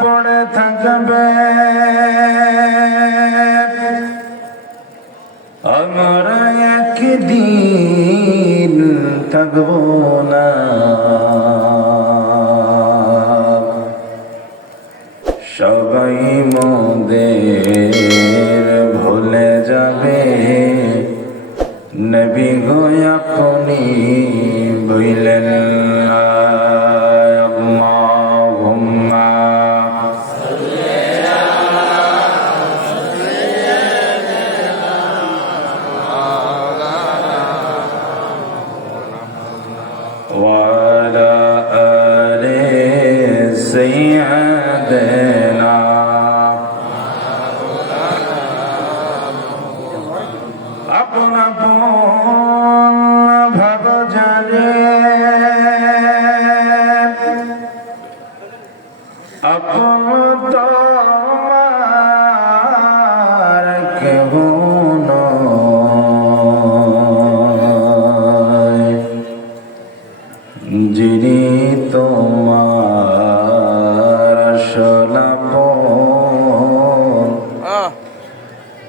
পড়ে থাকবে আমরা একদিন থাকব না। সবাই মোদের ভুলে যাবে, নবী গো আপনি বললেন না। وعلى آل سيدنا अपना भव जाने अपन তোমার কেহ নয়, যিনি তোমার সলাপন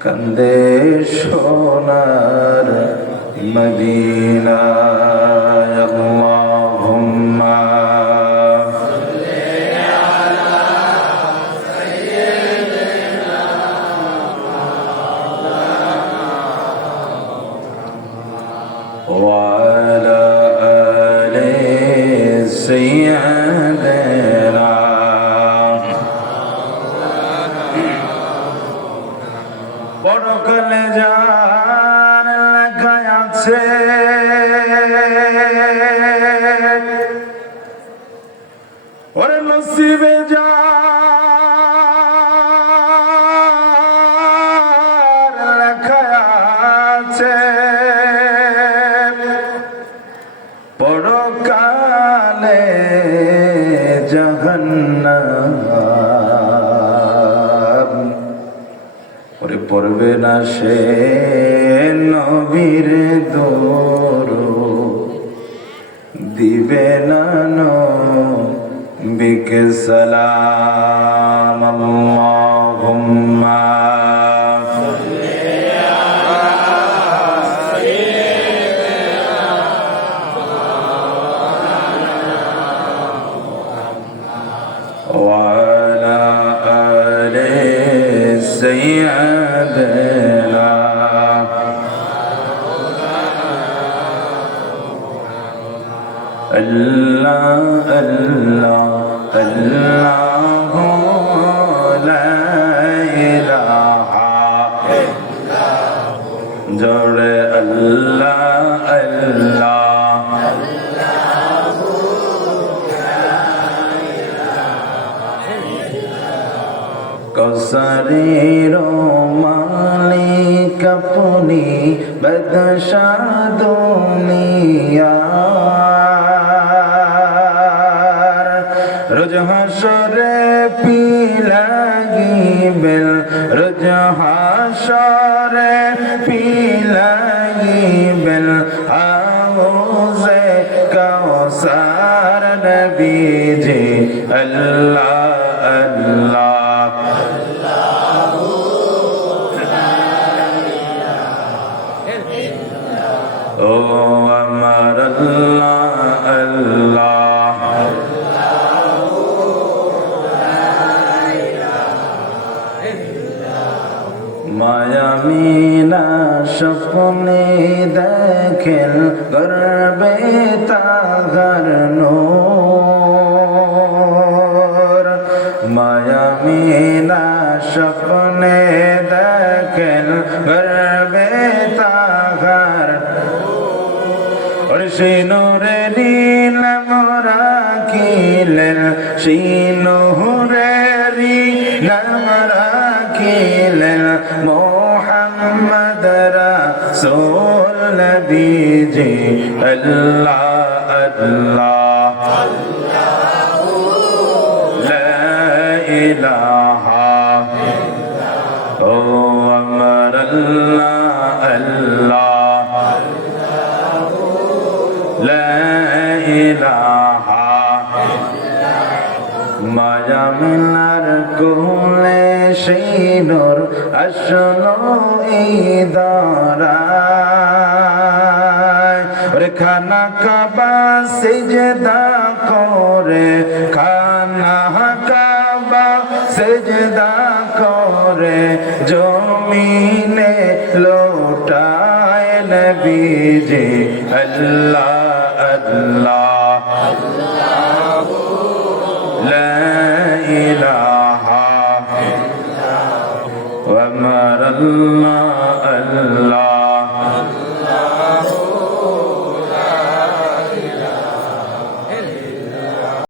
কান্দে সোনার মদিনা। আল্লাহুম্মা وعلى آل سيدنا পরকালে যার লেখা আছে ওরে নসিবে যার লেখা আছে পরকালে জাহান্নাম, ওরে পড়বে না সে নবীর দরুদ, দিবে না নবীকে সালাম। আল্লাহুম্মা وعلى آل سيدنا الله الله الله لا إله إلا هو جل الله الله কৌসরের মালিক আপনি বাদশাহ দুনিয়ার, রোজ হাসরে পিলাগিবেন, রোজ হাসরে পিলাগিবেন হাউজে কাউসার নবীজি। আল্লাহ আল্লাহ ও আমার আল্লাহ আল্লাহ মায়া মিনা স্বপ্নে দেখেন গর্বে তাহার নূর, মায়া মিনা স্বপ্নে দেখেন গর্বে তাহার, और सिनोरे नीलम राखिलेन सिनोरे नीलम राखिलेन मोहम्मद रसूल नबीजी। अल्लाह अल्लाह ला इलाहा ओ अमर अल्लाह अल्लाह لا إله إلا الله। যার কোলে সেই নূর আসলো এই দরায় ওরে খানা কাবা সিজদা করে খানা কাবা সিজদা করে জমিনে লোটায় নবীজি আল্লাহ আল্লাহ লা ইলাহা ওয়া মারাল্লাহ